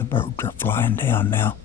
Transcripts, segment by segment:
The birds are flying down now.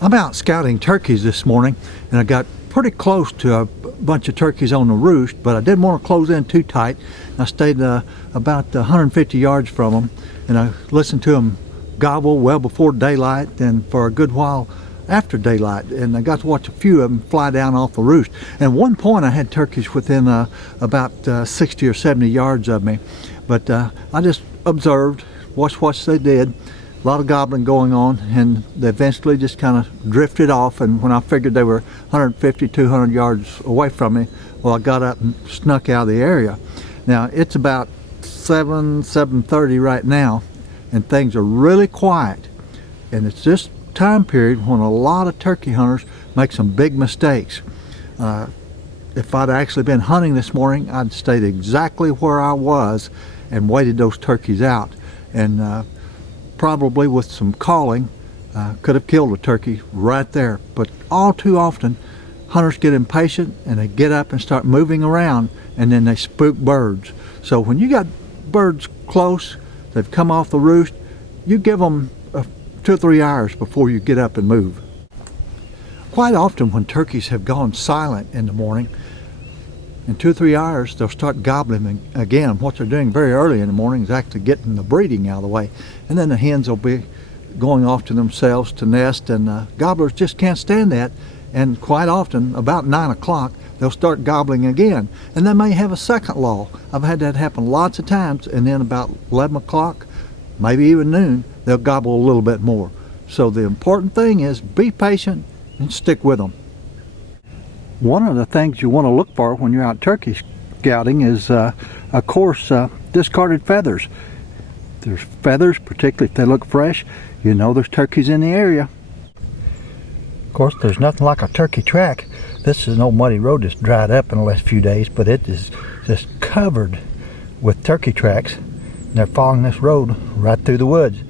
I'm out scouting turkeys this morning, and I got pretty close to a bunch of turkeys on the roost, but I didn't want to close in too tight. I stayed about 150 yards from them, and I listened to them gobble well before daylight and for a good while after daylight, and I got to watch a few of them fly down off the roost. And at one point I had turkeys within about 60 or 70 yards of me, but I just observed, watched what they did. A lot of gobbling going on, and they eventually just kind of drifted off, and when I figured they were 150, 200 yards away from me, well, I got up and snuck out of the area. Now, it's about 7:30 right now, and things are really quiet, and it's this time period when a lot of turkey hunters make some big mistakes. If I'd actually been hunting this morning, I'd stayed exactly where I was and waited those turkeys out, and probably with some calling could have killed a turkey right there. But all too often hunters get impatient and they get up and start moving around, and then they spook birds. So when you got birds close, they've come off the roost, you give them 2 or 3 hours before you get up and move. Quite often when turkeys have gone silent in the morning, in 2 or 3 hours they'll start gobbling again. What they're doing very early in the morning is actually getting the breeding out of the way, and then the hens will be going off to themselves to nest, and gobblers just can't stand that, and quite often about 9 o'clock they'll start gobbling again, and they may have a second lull. I've had that happen lots of times, and then about 11 o'clock, maybe even noon, they'll gobble a little bit more. So the important thing is be patient and stick with them. One of the things you want to look for when you're out turkey scouting is, of course, discarded feathers. There's feathers, particularly if they look fresh, you know there's turkeys in the area. Of course, there's nothing like a turkey track. This is an old muddy road that's dried up in the last few days, but it is just covered with turkey tracks. And they're following this road right through the woods.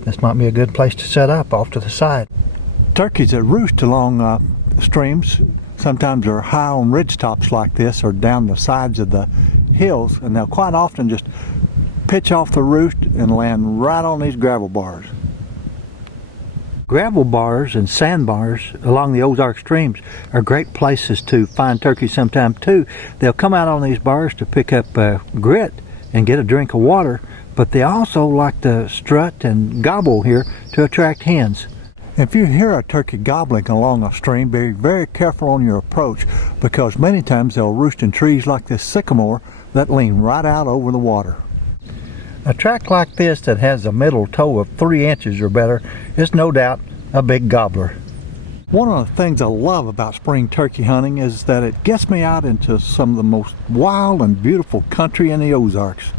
This might be a good place to set up off to the side. Turkeys that roost along streams sometimes are high on ridge tops like this or down the sides of the hills, and they'll quite often just pitch off the roost and land right on these gravel bars. Gravel bars and sandbars along the Ozark streams are great places to find turkeys sometime too. They'll come out on these bars to pick up grit and get a drink of water, but they also like to strut and gobble here to attract hens. If you hear a turkey gobbling along a stream, be very careful on your approach, because many times they'll roost in trees like this sycamore that lean right out over the water. A track like this that has a middle toe of 3 inches or better is no doubt a big gobbler. One of the things I love about spring turkey hunting is that it gets me out into some of the most wild and beautiful country in the Ozarks.